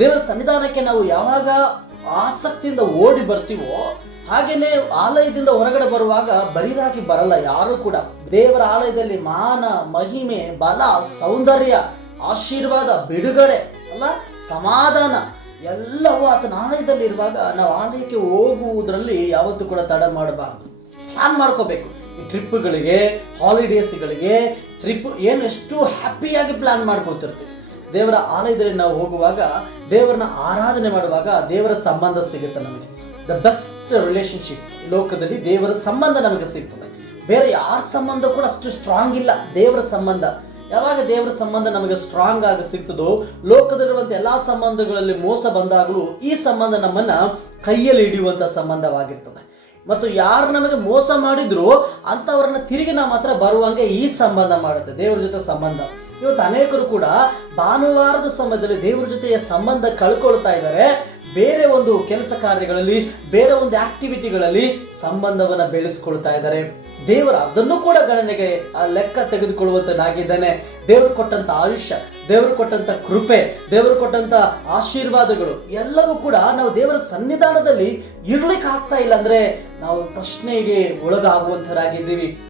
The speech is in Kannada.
ದೇವರ ಸನ್ನಿಧಾನಕ್ಕೆ ನಾವು ಯಾವಾಗ ಆಸಕ್ತಿಯಿಂದ ಓಡಿ ಬರ್ತೀವೋ ಹಾಗೇನೆ ಆಲಯದಿಂದ ಹೊರಗಡೆ ಬರುವಾಗ ಬರಿದಾಗಿ ಬರಲ್ಲ, ಯಾರು ಕೂಡ. ದೇವರ ಆಲಯದಲ್ಲಿ ಮಾನ, ಮಹಿಮೆ, ಬಲ, ಸೌಂದರ್ಯ, ಆಶೀರ್ವಾದ, ಬಿಡುಗಡೆ, ಅಲ್ಲ, ಸಮಾಧಾನ, ಎಲ್ಲವೂ ಆತನ ಆಲಯದಲ್ಲಿ ಇರುವಾಗ ನಾವು ಆಲಯಕ್ಕೆ ಹೋಗುವುದರಲ್ಲಿ ಯಾವತ್ತೂ ಕೂಡ ತಡ ಮಾಡಬಾರ್ದು. ಪ್ಲಾನ್ ಮಾಡ್ಕೋಬೇಕು. ಈ ಟ್ರಿಪ್ಗಳಿಗೆ ಹಾಲಿಡೇಸ್ಗಳಿಗೆ ಟ್ರಿಪ್ ಏನು ಎಷ್ಟು ಹ್ಯಾಪಿಯಾಗಿ ಪ್ಲಾನ್ ಮಾಡ್ಕೊತಿರ್ತೀವಿ. ದೇವರ ಆಲಯದಲ್ಲಿ ನಾವು ಹೋಗುವಾಗ ದೇವರನ್ನ ಆರಾಧನೆ ಮಾಡುವಾಗ ದೇವರ ಸಂಬಂಧ ಸಿಗುತ್ತೆ ನಮಗೆ. ದ ಬೆಸ್ಟ್ ರಿಲೇಶನ್ಶಿಪ್ ಲೋಕದಲ್ಲಿ ದೇವರ ಸಂಬಂಧ ನಮಗೆ ಸಿಗ್ತದೆ. ಬೇರೆ ಯಾರ ಸಂಬಂಧ ಕೂಡ ಅಷ್ಟು ಸ್ಟ್ರಾಂಗ್ ಇಲ್ಲ. ದೇವರ ಸಂಬಂಧ. ಯಾವಾಗ ದೇವರ ಸಂಬಂಧ ನಮಗೆ ಸ್ಟ್ರಾಂಗ್ ಆಗಿ ಸಿಗ್ತದೋ, ಲೋಕದಲ್ಲಿರುವಂಥ ಎಲ್ಲಾ ಸಂಬಂಧಗಳಲ್ಲಿ ಮೋಸ ಬಂದಾಗಲೂ ಈ ಸಂಬಂಧ ನಮ್ಮನ್ನ ಕೈಯಲ್ಲಿ ಹಿಡಿಯುವಂಥ ಸಂಬಂಧವಾಗಿರ್ತದೆ. ಮತ್ತು ಯಾರು ನಮಗೆ ಮೋಸ ಮಾಡಿದ್ರು, ಅಂಥವ್ರನ್ನ ತಿರುಗಿ ನಮ್ಮ ಹತ್ರ ಬರುವಂಗೆ ಈ ಸಂಬಂಧ ಮಾಡುತ್ತೆ. ದೇವರ ಜೊತೆ ಸಂಬಂಧ. ಇವತ್ತು ಅನೇಕರು ಕೂಡ ಭಾನುವಾರದ ಸಮಯದಲ್ಲಿ ದೇವರ ಜೊತೆಯ ಸಂಬಂಧ ಕಳ್ಕೊಳ್ತಾ ಇದ್ದಾರೆ. ಬೇರೆ ಒಂದು ಕೆಲಸ ಕಾರ್ಯಗಳಲ್ಲಿ, ಬೇರೆ ಒಂದು ಆಕ್ಟಿವಿಟಿಗಳಲ್ಲಿ ಸಂಬಂಧವನ್ನ ಬೆಳೆಸ್ಕೊಳ್ತಾ ಇದ್ದಾರೆ. ದೇವರ ಅದನ್ನು ಕೂಡ ಗಣನೆಗೆ, ಆ ಲೆಕ್ಕ ತೆಗೆದುಕೊಳ್ಳುವಂತನಾಗಿದ್ದಾನೆ. ದೇವರು ಕೊಟ್ಟಂತ ಆಯುಷ್ಯ, ದೇವರು ಕೊಟ್ಟಂತ ಕೃಪೆ, ದೇವರು ಕೊಟ್ಟಂತ ಆಶೀರ್ವಾದಗಳು ಎಲ್ಲವೂ ಕೂಡ ನಾವು ದೇವರ ಸನ್ನಿಧಾನದಲ್ಲಿ ಇರ್ಲಿಕ್ಕೆ ಆಗ್ತಾ ಇಲ್ಲ ಅಂದ್ರೆ ನಾವು ಪ್ರಶ್ನೆಗೆ ಒಳಗಾಗುವಂತರಾಗಿದ್ದೀವಿ.